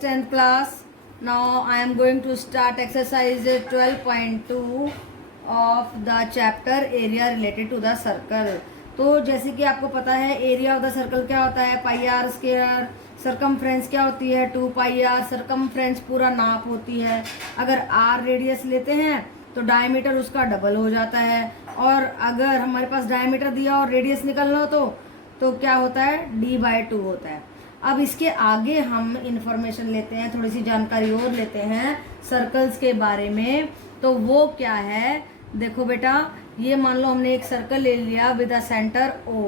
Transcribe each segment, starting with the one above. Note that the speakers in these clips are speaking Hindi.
10th class. Now I am going to start exercise 12.2 of the chapter area related to the circle. तो जैसे कि आपको पता है एरिया ऑफ द सर्कल क्या होता है, पाई आर स्क्वायर. सरकमफ्रेंस क्या होती है, 2 पाई आर. सरकमफ्रेंस पूरा नाप होती है. अगर आर रेडियस लेते हैं तो डायमीटर उसका डबल हो जाता है. और अगर हमारे पास डायमीटर दिया और रेडियस निकलना हो तो क्या होता है, d/2 होता है. अब इसके आगे हम इंफॉर्मेशन लेते हैं, थोड़ी सी जानकारी और लेते हैं सर्कल्स के बारे में. तो वो क्या है, देखो बेटा, ये मान लो हमने एक सर्कल ले लिया with a centre O,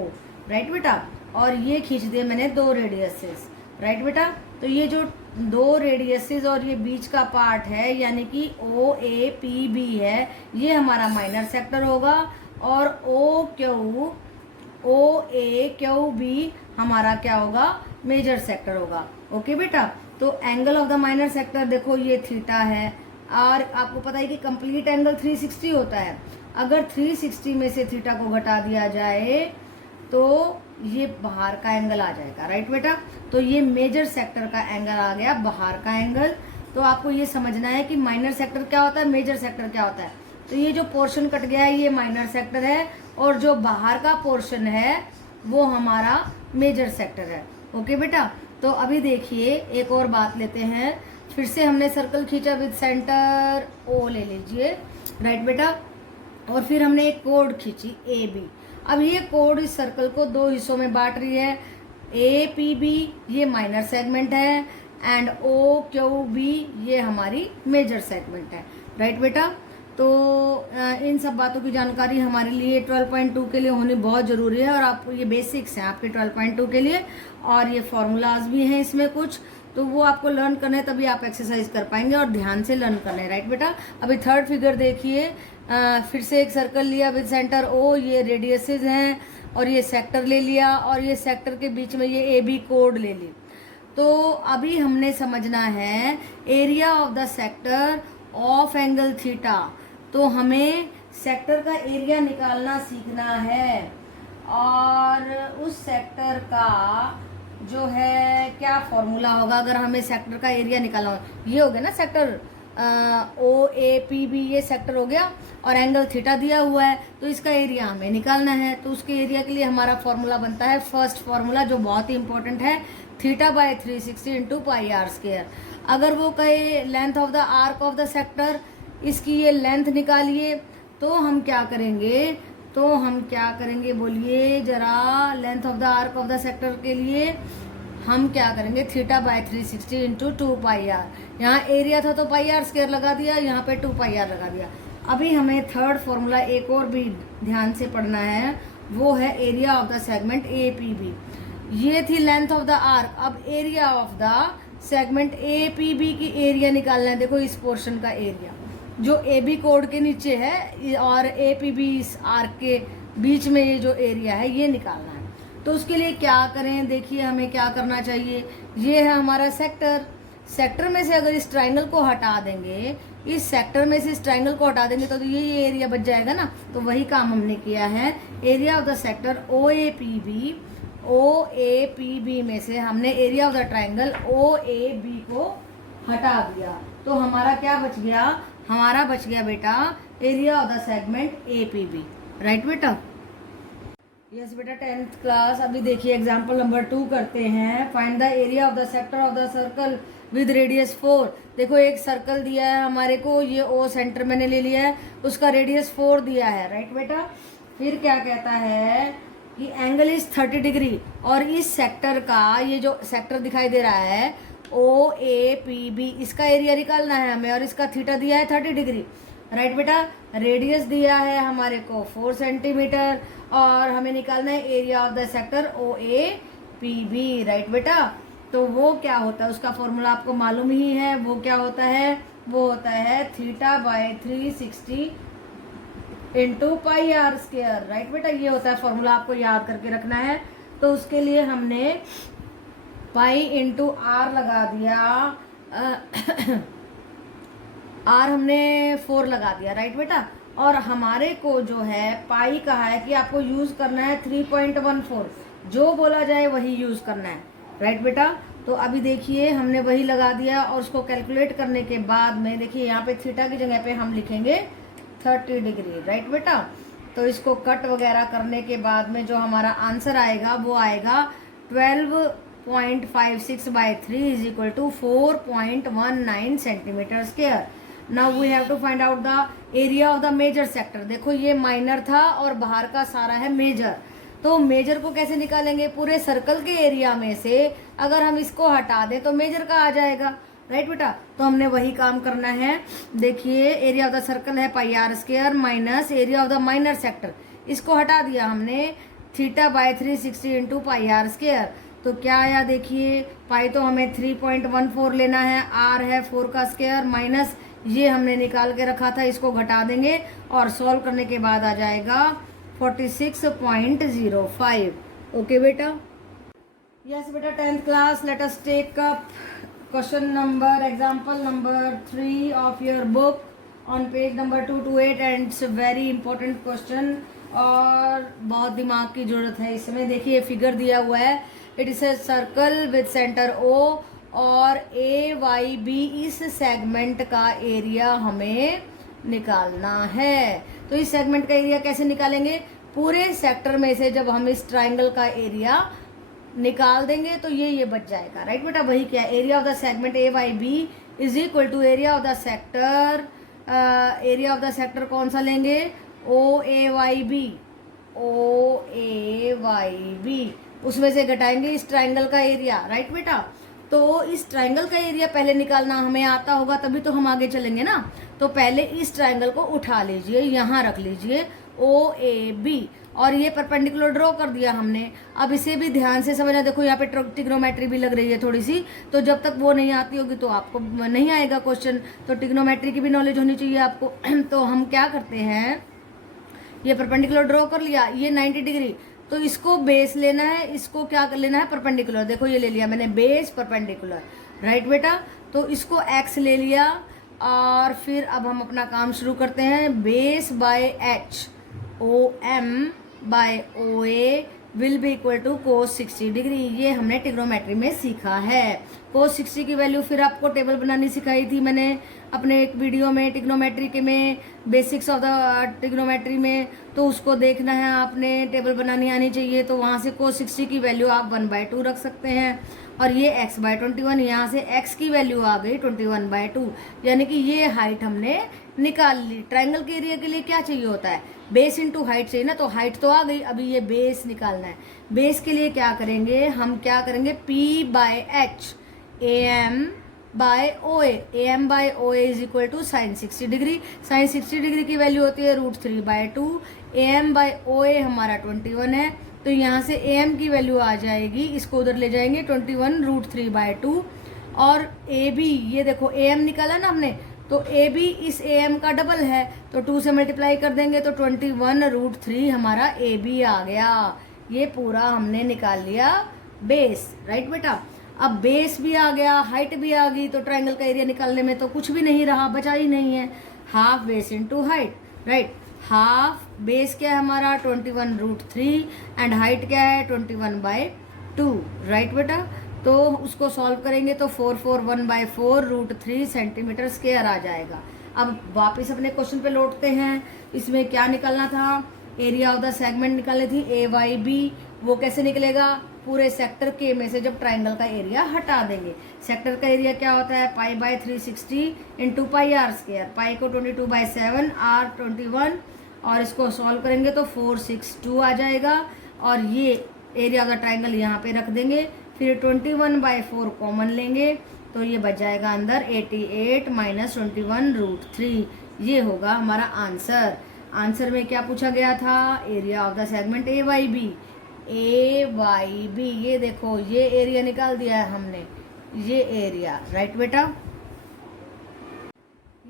right बेटा, और ये खींच दिए मैंने 2 रेडियसेस, राइट बेटा. तो ये जो 2 रेडियसेस और ये बीच का पार्ट है यानी कि OAPB है, ये हमारा माइनर सेक्टर होगा. और OAQB हमारा क्या होगा, मेजर सेक्टर होगा. ओके बेटा. तो angle of the minor sector देखो ये थीटा है. और आपको पता है कि कंप्लीट एंगल 360 होता है. अगर 360 में से थीटा को घटा दिया जाए तो ये बाहर का एंगल आ जाएगा, राइट बेटा. तो ये मेजर सेक्टर का एंगल आ गया, बाहर का एंगल. तो आपको ये समझना है कि माइनर सेक्टर क्या होता है, मेजर सेक्टर क्या होता है. तो ये जो पोर्शन कट गया है ये माइनर सेक्टर है, और जो बाहर का पोर्शन है वो हमारा मेजर सेक्टर है. ओके बेटा. तो अभी देखिए एक और बात लेते हैं. फिर से हमने सर्कल खींचा विद सेंटर O ले लीजिए, राइट बेटा. और फिर हमने एक कोड खींची AB. अब ये कोड इस सर्कल को 2 हिस्सों में बांट रही है. APB ये माइनर सेगमेंट है एंड OQB ये हमारी मेजर सेगमेंट है, राइट बेटा. तो इन सब बातों की जानकारी हमारे लिए 12.2 के लिए होनी बहुत ज़रूरी है. और आपको ये बेसिक्स हैं आपके 12.2 के लिए, और ये फॉर्मूलाज भी हैं इसमें कुछ, तो वो आपको लर्न करने हैं, तभी आप एक्सरसाइज कर पाएंगे. और ध्यान से लर्न करना है, राइट बेटा. अभी थर्ड फिगर देखिए. फिर से एक सर्कल लिया विद सेंटर O, ये रेडियसेस हैं, और ये सेक्टर ले लिया, और ये सेक्टर के बीच में ये AB कोड ले ली. तो अभी हमने समझना है area of the sector of angle theta. तो हमें सेक्टर का एरिया निकालना सीखना है, और उस सेक्टर का जो है क्या फॉर्मूला होगा अगर हमें सेक्टर का एरिया निकालना हो. ये हो गया ना सेक्टर OAPB, ये सेक्टर हो गया, और एंगल थीटा दिया हुआ है, तो इसका एरिया हमें निकालना है. तो उसके एरिया के लिए हमारा फॉर्मूला बनता है, फर्स्ट फॉर्मूला जो बहुत ही इंपॉर्टेंट है, θ/360 इंटू पाई आर स्क्वायर. अगर वो कहे length of the arc of the sector, इसकी ये लेंथ निकालिए, तो हम क्या करेंगे बोलिए जरा. Length of the arc of the sector के लिए हम क्या करेंगे, θ/360 इंटू 2 पाई आर. यहाँ एरिया था तो पाई आर स्क्वायर लगा दिया, यहाँ पे 2 पाई आर लगा दिया. अभी हमें थर्ड फॉर्मूला एक और भी ध्यान से पढ़ना है, वो है area of the segment APB. ये थी लेंथ ऑफ द आर्क. अब area of the segment APB की एरिया निकालना है. देखो इस पोर्शन का एरिया जो AB कोड के नीचे है और APB इस आर्क के बीच में ये जो एरिया है ये निकालना है. तो उसके लिए क्या करें, देखिए हमें क्या करना चाहिए. ये है हमारा सेक्टर. सेक्टर में से अगर इस ट्राइंगल को हटा देंगे, इस सेक्टर में से इस ट्राइंगल को हटा देंगे तो ये एरिया बच जाएगा ना. तो वही काम हमने किया है. Area of the sector OAPB में से हमने area of the triangle OAB को हटा दिया. तो हमारा क्या बच गया, हमारा बच गया बेटा area of the segment APB, right बेटा. यस बेटा 10th क्लास. अभी देखिए एग्जांपल नंबर 2 करते हैं. Find the area of the sector of the circle with radius 4. देखो एक सर्कल दिया है हमारे को, ये O सेंटर मैंने ले लिया है, उसका रेडियस 4 दिया है, राइट बेटा. फिर क्या कहता है कि एंगल इज 30 डिग्री, और इस सेक्टर का ये जो सेक्टर दिखाई दे रहा है OAPB, इसका एरिया निकालना है हमें, और इसका थीटा दिया है 30 डिग्री, राइट बेटा. रेडियस दिया है हमारे को 4 सेंटीमीटर, और हमें निकालना है area of the sector OAPB, right बेटा. तो वो क्या होता है, उसका फॉर्मूला आपको मालूम ही है. वो क्या होता है, वो होता है θ/360 into pi r square, right बेटा. ये होता है फॉर्मूला, आपको याद करके रखना है. तो उसके लिए हमने पाई इंटू आर लगा दिया, आर हमने 4 लगा दिया, राइट बेटा. और हमारे को जो है पाई कहा है कि आपको यूज़ करना है 3.14, जो बोला जाए वही यूज़ करना है, राइट बेटा. तो अभी देखिए हमने वही लगा दिया और उसको कैलकुलेट करने के बाद में देखिए यहाँ पे थीटा की जगह पे हम लिखेंगे 30 डिग्री, राइट बेटा। तो इसको कट वगैरह करने के बाद में जो हमारा आंसर आएगा वो आएगा 12.56/3 is equal to 4.19 centimetre square. Now we have to find out the area of the major sector. देखो ये माइनर था और बाहर का सारा है मेजर, तो मेजर को कैसे निकालेंगे? पूरे सर्कल के एरिया में से अगर हम इसको हटा दें तो मेजर का आ जाएगा, राइट बेटा। तो हमने वही काम करना है। देखिए एरिया ऑफ द सर्कल है pi r square minus area of the minor sector, इसको हटा दिया हमने θ/360 इंटू पाई आर स्क्वायर। तो क्या आया देखिए, पाई तो हमें 3.14 लेना है, आर है 4 का स्क्वायर माइनस ये हमने निकाल के रखा था, इसको घटा देंगे और सॉल्व करने के बाद आ जाएगा 46.05। ओके बेटा। यस बेटा 10th class, let us take up question number example number 3 of your book on page number 228 and it's very important question और बहुत दिमाग की जरूरत है इसमें। देखिए फिगर दिया हुआ है, it is a circle with centre O और ए वाई बी, इस सेगमेंट का एरिया हमें निकालना है। तो इस सेगमेंट का एरिया कैसे निकालेंगे? पूरे सेक्टर में से जब हम इस ट्राइंगल का एरिया निकाल देंगे तो ये बच जाएगा, राइट बेटा। वही क्या, area of the segment A Y B is equal to area of the sector, area of the sector कौन सा लेंगे? O A Y B, O A Y B, उसमें से घटाएंगे इस ट्राइंगल का एरिया, राइट बेटा। तो इस ट्राइंगल का एरिया पहले निकालना हमें आता होगा तभी तो हम आगे चलेंगे ना। तो पहले इस ट्राइंगल को उठा लीजिए, यहाँ रख लीजिए ओ ए बी और ये परपेंडिकुलर ड्रॉ कर दिया हमने। अब इसे भी ध्यान से समझना, देखो यहाँ पे ट्रिग्नोमेट्री भी लग रही है थोड़ी सी, तो जब तक वो नहीं आती होगी तो आपको नहीं आएगा क्वेश्चन, तो ट्रिग्नोमेट्री की भी नॉलेज होनी चाहिए आपको। तो हम क्या करते हैं, ये परपेंडिकुलर ड्रॉ कर लिया, ये 90 डिग्री, तो इसको बेस लेना है, इसको क्या कर लेना है? परपेंडिकुलर। देखो ये ले लिया मैंने बेस परपेंडिकुलर, राइट बेटा। तो इसको एक्स ले लिया और फिर अब हम अपना काम शुरू करते हैं। Base by H, O M by O A will be equal to cos 60 degree. ये हमने ट्रिग्नोमेट्री में सीखा है। कोस 60 की वैल्यू फिर आपको टेबल बनानी सिखाई थी मैंने अपने एक वीडियो में, ट्रिग्नोमेट्री के में, बेसिक्स ऑफ द ट्रिग्नोमेट्री में, तो उसको देखना है आपने, टेबल बनानी आनी चाहिए। तो वहाँ से कोस 60 की वैल्यू आप 1/2 रख सकते हैं और ये x/21, यहाँ से x की वैल्यू आ गई 21/2, यानी कि ये हाइट हमने निकाल ली। ट्राइंगल के एरिया के लिए क्या चाहिए होता है? बेस इंटू हाइट चाहिए ना, तो हाइट तो आ गई, अभी ये बेस निकालना है। बेस के लिए क्या करेंगे हम, क्या करेंगे P/H A M by O A M by O A is equal to sine 60 degree. Sine 60 degree की वैल्यू होती है √3/2, ए एम बाय ओ ए हमारा 21 है, तो यहाँ से ए एम की वैल्यू आ जाएगी, इसको उधर ले जाएंगे 21 √3/2 और ए बी, ये देखो ए एम निकाला ना हमने, तो ए बी इस ए एम का डबल है, तो 2 से मल्टीप्लाई कर देंगे तो 21 √3 हमारा ए बी आ गया। ये पूरा हमने निकाल लिया बेस, राइट बेटा। अब बेस भी आ गया, हाइट भी आ गई, तो ट्राइंगल का एरिया निकालने में तो कुछ भी नहीं रहा, बचा ही नहीं है। Half base into height, right. Half base क्या है हमारा 21 √3 एंड हाइट क्या है 21/2, राइट बेटा। तो उसको सॉल्व करेंगे तो 441/4 √3 सेंटीमीटर स्क्वायर आ जाएगा। अब वापस अपने क्वेश्चन पे लौटते हैं। इसमें क्या निकालना था? एरिया ऑफ द सेगमेंट निकाले थी ए वाई बी। वो कैसे निकलेगा? पूरे सेक्टर के में से जब ट्राइंगल का एरिया हटा देंगे। सेक्टर का एरिया क्या होता है? π/360 इंटू पाई आर स्क्वायर। पाई को 22/7, आर 21 और इसको सॉल्व करेंगे तो 462 आ जाएगा और ये एरिया का ट्राइंगल यहाँ पे रख देंगे। फिर 21/4 कॉमन लेंगे तो ये बच जाएगा अंदर 88 - 21 √3। ये होगा हमारा आंसर। आंसर में क्या पूछा गया था? Area of the segment A Y B. A Y B, ये देखो ये एरिया निकाल दिया है हमने, ये एरिया, राइट बेटा।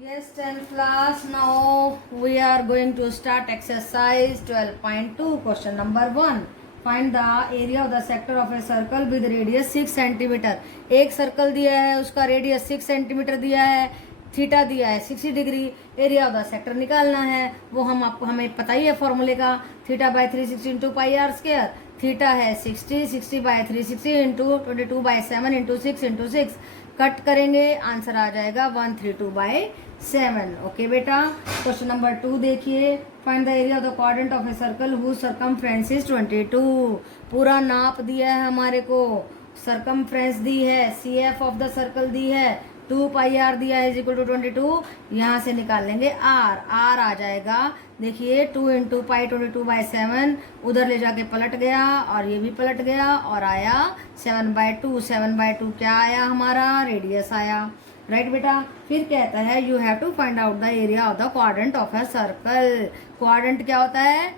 Yes, 10th class. Now we are going to start exercise 12.2. Question number 1. Find the area of the sector of a circle with radius 6 cm. एक सर्कल दिया है, उसका रेडियस 6 सेंटीमीटर दिया है। थीटा दिया है 60 degree, area of the sector निकालना है, वो हमें पता ही है फॉर्मूले का, theta by 360 into pi r square, theta है 60, 60 by 360 into 22 by 7 into 6 into 6, cut करेंगे आंसर आ जाएगा 132 बाय 7। ओके बेटा, क्वेश्चन नंबर 2 देखिए, find the area of the quadrant of a circle whose circumference is 22। पूरा नाप दिया है हमारे को, सरकमफ्रेंस दी है, C F of the circle दी है, 2 पाई आर दिया है इज इक्वल टू 22, यहाँ से निकाल लेंगे आर, आर आ जाएगा देखिए 2 इंटू पाई 22 बाई 7, उधर ले जाके पलट गया और ये भी पलट गया और आया 7/2, 7/2 क्या आया हमारा, रेडियस आया। राइट बेटा, फिर कहता है you have to find out the area of the quadrant of a circle. Quadrant क्या होता है,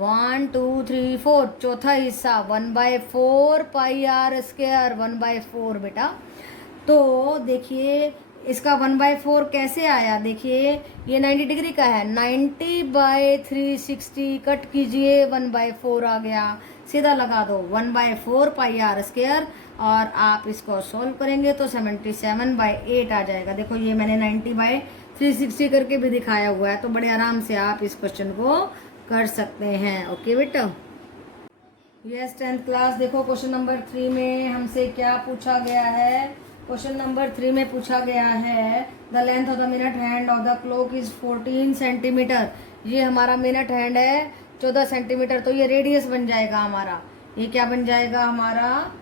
1 2 3 4, चौथा हिस्सा 1/4 पाई आर स्क्वायर, 1/4 बेटा। तो देखिए इसका 1/4 कैसे आया, देखिए ये 90 डिग्री का है, 90/360 कट कीजिए 1/4 आ गया, सीधा लगा दो 1/4 पाई आर स्क्वायर, और आप इसको सोल्व करेंगे तो 77/8 आ जाएगा। देखो ये मैंने 90/360 करके भी दिखाया हुआ है, तो बड़े आराम से आप इस क्वेश्चन को कर सकते हैं। ओके बेटा, यस 10th क्लास, देखो क्वेश्चन नंबर 3 में हमसे क्या पूछा गया है। क्वेश्चन नंबर 3 में पूछा गया है the length of the minute hand of the clock is 14 centimetre. ये हमारा मिनट हैंड है 14 सेंटीमीटर, तो ये रेडियस बन जाएगा हमारा, ये क्या बन जाएगा हमारा,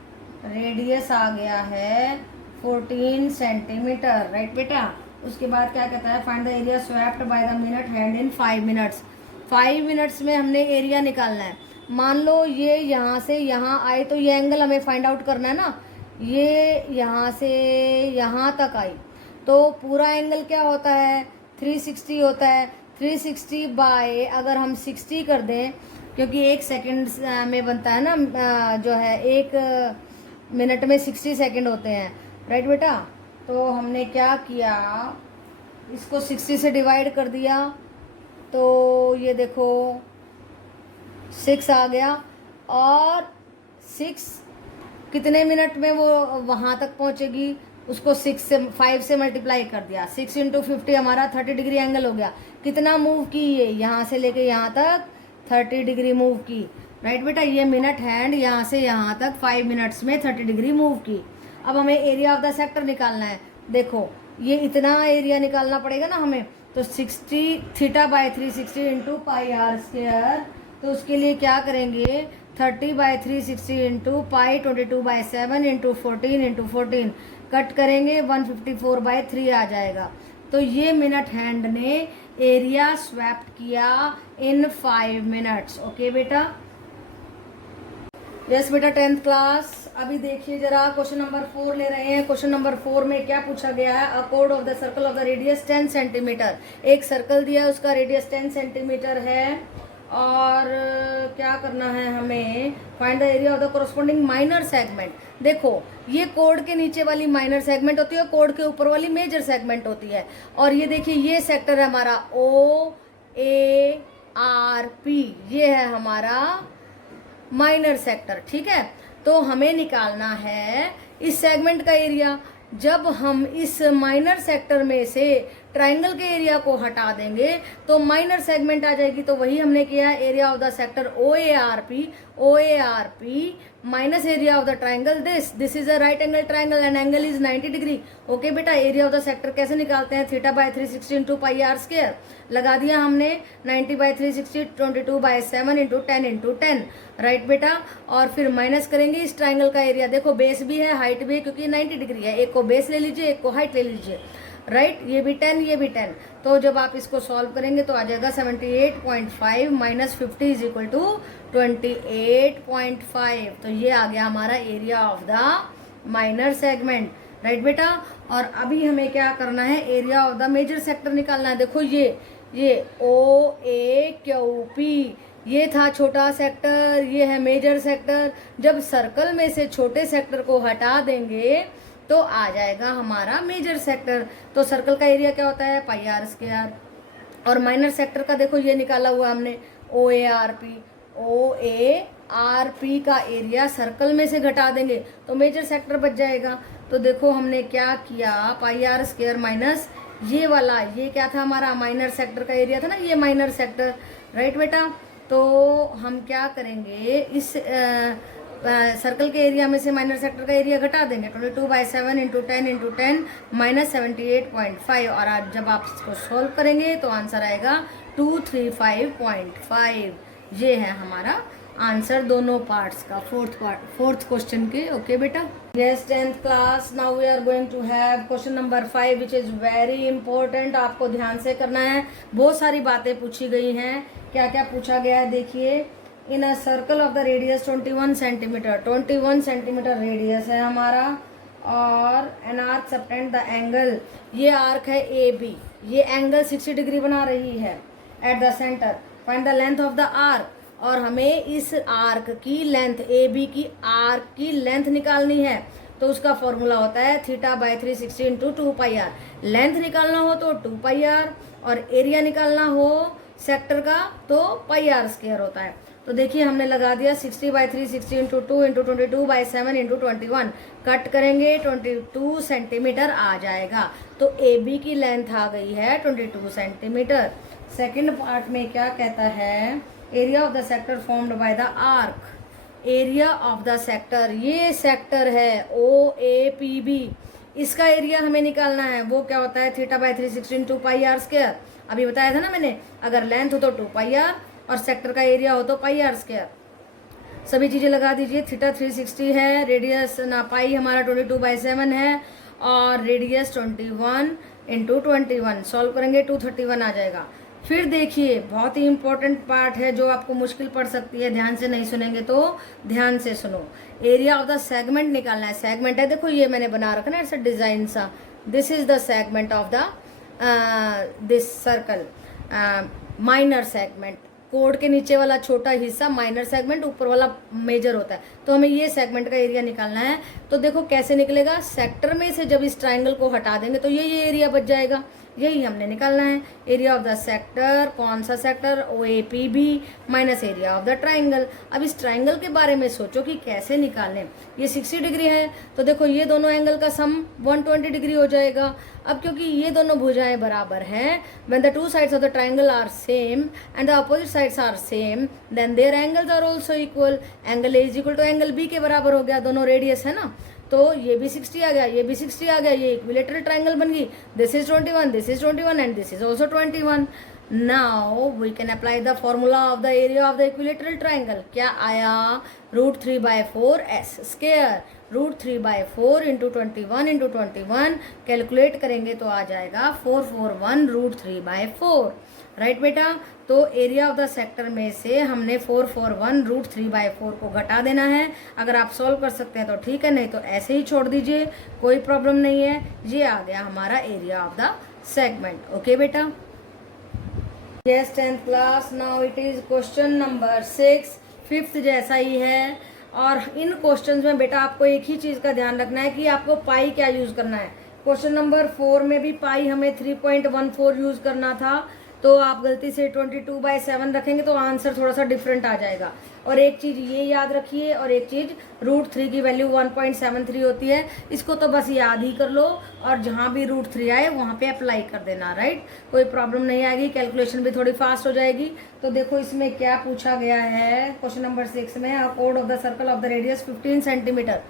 रेडियस आ गया है 14 सेंटीमीटर। राइट बेटा, उसके बाद क्या कहता है find the area swapped by the minute hand in 5 minutes. 5 minutes में हमने एरिया निकालना है। मान लो ये यहाँ से यहाँ आए तो ये एंगल हमें फाइंड आउट करना है ना, ये यहाँ से यहाँ तक आई तो पूरा एंगल क्या होता है, 360 होता है। 360 बाय अगर हम 60 कर दें, क्योंकि 1 सेकंड में बनता है ना, जो है 1 मिनट में 60 सेकंड होते हैं। राइट बेटा, तो हमने क्या किया, इसको 60 से डिवाइड कर दिया, तो ये देखो 6 आ गया, और 6 कितने मिनट में वो वहाँ तक पहुँचेगी, उसको 5 से मल्टीप्लाई कर दिया, 6 इंटू 50 हमारा 30 डिग्री एंगल हो गया। कितना मूव की ये, यहाँ से लेके यहाँ तक 30 डिग्री मूव की। राइट बेटा, ये मिनट हैंड यहाँ से यहाँ तक 5 मिनट्स में 30 डिग्री मूव की। अब हमें एरिया ऑफ द सेक्टर निकालना है। देखो ये इतना एरिया निकालना पड़ेगा ना हमें, तो 60 theta by 360 into pi r square, तो उसके लिए क्या करेंगे, 30/360 इंटू पाई 22/7 इंटू 14 कट करेंगे 154/3 आ जाएगा। तो ये मिनट हैंड ने एरिया स्वैप्ट किया इन 5 मिनट्स। ओके बेटा, यस बेटा 10th क्लास। अभी देखिए जरा क्वेश्चन नंबर 4 ले रहे हैं। क्वेश्चन नंबर 4 में क्या पूछा गया है, अ कोड of the circle of the radius 10 centimetre. एक सर्कल दिया है, उसका रेडियस 10 सेंटीमीटर है, और क्या करना है हमें, find the area of the corresponding minor segment. देखो ये कोड के नीचे वाली माइनर सेगमेंट होती है, कोड के ऊपर वाली मेजर सेगमेंट होती है। और ये देखिए ये सेक्टर है हमारा OARP, ये है हमारा माइनर सेक्टर। ठीक है, तो हमें निकालना है इस सेगमेंट का एरिया। जब हम इस माइनर सेक्टर में से ट्राइंगल के एरिया को हटा देंगे तो माइनर सेगमेंट आ जाएगी। तो वही हमने किया, area of the sector OARP minus area of the triangle this is a right angle triangle and angle is 90 degree. Okay बेटा, एरिया ऑफ द सेक्टर कैसे निकालते हैं, theta by 360 into pi r square लगा दिया हमने, 90/360 22/7 इंटू 10 इंटू 10। राइट बेटा, और फिर माइनस करेंगे इस ट्राइंगल का एरिया। देखो बेस भी है, हाइट भी है, क्योंकि 90 डिग्री है, एक को बेस ले लीजिए, एक को हाइट ले लीजिए। राइट, ये भी 10, ये भी 10। तो जब आप इसको सॉल्व करेंगे तो आ जाएगा 78.5 माइनस 50 इज इक्वल टू 28.5। तो ये आ गया हमारा area of the minor segment. Right बेटा, और अभी हमें क्या करना है, area of the major sector निकालना है। देखो ये OAQP, ये था छोटा सेक्टर, ये है मेजर सेक्टर। जब सर्कल में से छोटे सेक्टर को हटा देंगे तो आ जाएगा हमारा मेजर सेक्टर। तो सर्कल का एरिया क्या होता है, पाई आर स्क्वायर। और माइनर सेक्टर का देखो ये निकाला हुआ हमने, OARP का एरिया सर्कल में से घटा देंगे तो मेजर सेक्टर बच जाएगा। तो देखो हमने क्या किया, पाई आर स्क्वायर माइनस ये वाला, ये क्या था हमारा माइनर सेक्टर का एरिया था ना, ये माइनर सेक्टर, राइट बेटा। तो हम क्या करेंगे, इस सर्कल के एरिया में से माइनर सेक्टर का एरिया घटा देंगे, 22/7 इंटू 10 माइनस 78.5, और आज जब आप इसको सॉल्व करेंगे तो आंसर आएगा 235.5। ये है हमारा आंसर दोनों पार्ट्स का, फोर्थ क्वेश्चन के। ओके बेटा, yes 10th class, now we are going to have question number 5 which is very important. आपको ध्यान से करना है, बहुत सारी बातें पूछी गई हैं। क्या क्या पूछा गया है देखिए। In a circle of the radius 21 centimetre, 21 centimetre radius है हमारा, और an arc subtend the angle, ये आर्क है ए बी, ये एंगल 60 डिग्री बना रही है at the centre. Find the length of the arc, और हमें इस आर्क की लेंथ, ए बी की आर्क की लेंथ निकालनी है। तो उसका फॉर्मूला होता है θ/360 इंटू 2πr। लेंथ निकालना हो तो 2πr, और एरिया निकालना हो सेक्टर का तो πr² होता है। तो देखिए हमने लगा दिया 60/360 इंटू 2 इंटू 22/7 इंटू 21, कट करेंगे 22 सेंटीमीटर आ जाएगा। तो ए बी की लेंथ आ गई है 22 सेंटीमीटर। सेकेंड पार्ट में क्या कहता है, area of the sector formed by the arc. Area of the sector, ये सेक्टर है OAPB, इसका एरिया हमें निकालना है। वो क्या होता है θ/360 इंटू πr²। अभी बताया था ना मैंने, अगर लेंथ हो तो 2πr और सेक्टर का एरिया हो तो πr²। सभी चीज़ें लगा दीजिए। थीटा 360 है, रेडियस ना पाई हमारा 22/7 है, और रेडियस 21 इंटू 21, सॉल्व करेंगे 231 आ जाएगा। फिर देखिए बहुत ही इंपॉर्टेंट पार्ट है जो आपको मुश्किल पड़ सकती है, ध्यान से नहीं सुनेंगे तो ध्यान से सुनो। एरिया ऑफ द सेगमेंट निकालना है। सेगमेंट है, देखो ये मैंने बना रखा ना ऐसा डिजाइन सा, this is the segment of the this circle, minor segment. Code के नीचे वाला छोटा हिस्सा माइनर सेगमेंट, ऊपर वाला मेजर होता है। तो हमें ये सेगमेंट का एरिया निकालना है। तो देखो कैसे निकलेगा, सेक्टर में से जब इस ट्राइंगल को हटा देंगे तो ये एरिया बच जाएगा, यही हमने निकालना है। एरिया ऑफ द सेक्टर, कौन सा sector, OAPB minus area of the triangle. अब इस ट्राइंगल के बारे में सोचो कि कैसे निकालें। ये 60 डिग्री है, तो देखो ये दोनों एंगल का सम 120 डिग्री हो जाएगा। अब क्योंकि ये दोनों भुजाएं बराबर हैं, when the two sides of the triangle are same and the opposite sides are same, then their angles are also equal। Angle A is equal to angle B के बराबर हो गया, दोनों रेडियस है ना, तो ये भी 60 आ गया, ये भी 60 आ गया, ये इक्विलेटरल ट्राइंगल बन गई। This is 21, this is 21 and this is also 21। Now we can apply the formula of the area of the equilateral triangle. क्या आया, √3/4s²। √3/4 इंटू 21 इंटू 21 कैलकुलेट करेंगे तो आ जाएगा 441 √3/4, राइट बेटा। तो एरिया ऑफ द सेक्टर में से हमने 441 √3/4 को घटा देना है। अगर आप सॉल्व कर सकते हैं तो ठीक है, नहीं तो ऐसे ही छोड़ दीजिए, कोई प्रॉब्लम नहीं है। ये आ गया हमारा area of the segment. Okay बेटा, yes 10th class, now it is question number 6, 5th जैसा ही है। और इन क्वेश्चंस में बेटा आपको एक ही चीज़ का ध्यान रखना है कि आपको पाई क्या यूज़ करना है। क्वेश्चन नंबर 4 में भी पाई हमें 3.14 यूज़ करना था, तो आप गलती से 22/7 रखेंगे तो आंसर थोड़ा सा डिफरेंट आ जाएगा। और एक चीज़ ये याद रखिए, और एक चीज़ √3 की वैल्यू 1.73 होती है, इसको तो बस याद ही कर लो, और जहाँ भी √3 आए वहाँ पे अप्लाई कर देना, राइट। कोई प्रॉब्लम नहीं आएगी, कैलकुलेशन भी थोड़ी फास्ट हो जाएगी। तो देखो इसमें क्या पूछा गया है क्वेश्चन नंबर 6 में, अ कोड of the circle of the radius 15 centimetre.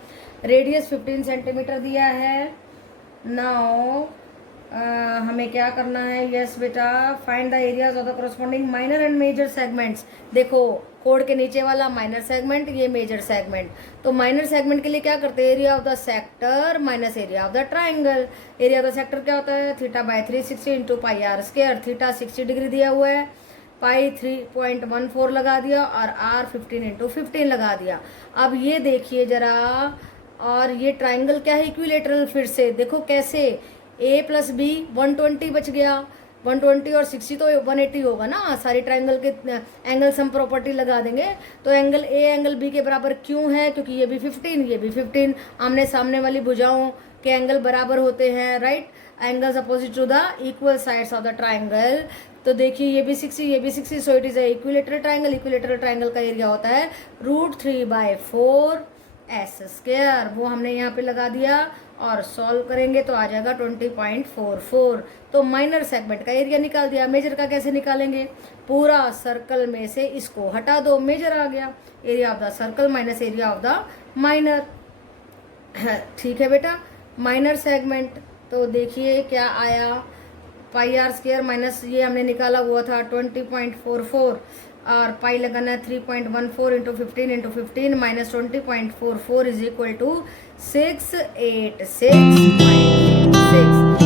Radius 15 centimetre दिया है। नाउ हमें क्या करना है, यस बेटा, find the areas of the corresponding minor and major segments. देखो कोड के नीचे वाला माइनर सेगमेंट, ये मेजर सेगमेंट। तो माइनर सेगमेंट के लिए क्या करते हैं, area of the sector minus area of the triangle. Area of the sector क्या होता है, θ/360 इंटू πr²। थीटा 60 डिग्री दिया हुआ है, पाई 3.14 लगा दिया, और r 15 इंटू 15 लगा दिया। अब ये देखिए जरा, और ये ट्राइंगल क्या है, इक्विलेटरल। फिर से देखो कैसे, A + B 120 बच गया, 120 और 60 तो 180 होगा ना। सारी ट्राइंगल के एंगल सम प्रॉपर्टी लगा देंगे, तो एंगल A एंगल B के बराबर क्यों है, क्योंकि ये भी 15, ये भी 15, आमने सामने वाली भुजाओं के एंगल बराबर होते हैं, right. Angles opposite to the equal sides of the triangle. तो देखिए ये भी 60, ये भी 60, so it is a equilateral triangle. Equilateral triangle का एरिया होता है √3/4s²। वो हमने यहाँ पे लगा दिया, और सॉल्व करेंगे तो आ जाएगा 20.44। तो माइनर सेगमेंट का एरिया निकाल दिया। मेजर का कैसे निकालेंगे, पूरा सर्कल में से इसको हटा दो, मेजर आ गया, area of the circle minus area of the minor. ठीक है बेटा, माइनर सेगमेंट तो देखिए क्या आया, पाई आर स्क्वायर माइनस ये हमने निकाला हुआ था 20.44 और पाई लगाना है 3.14 into 15 minus 20.44 is equal to 686.6।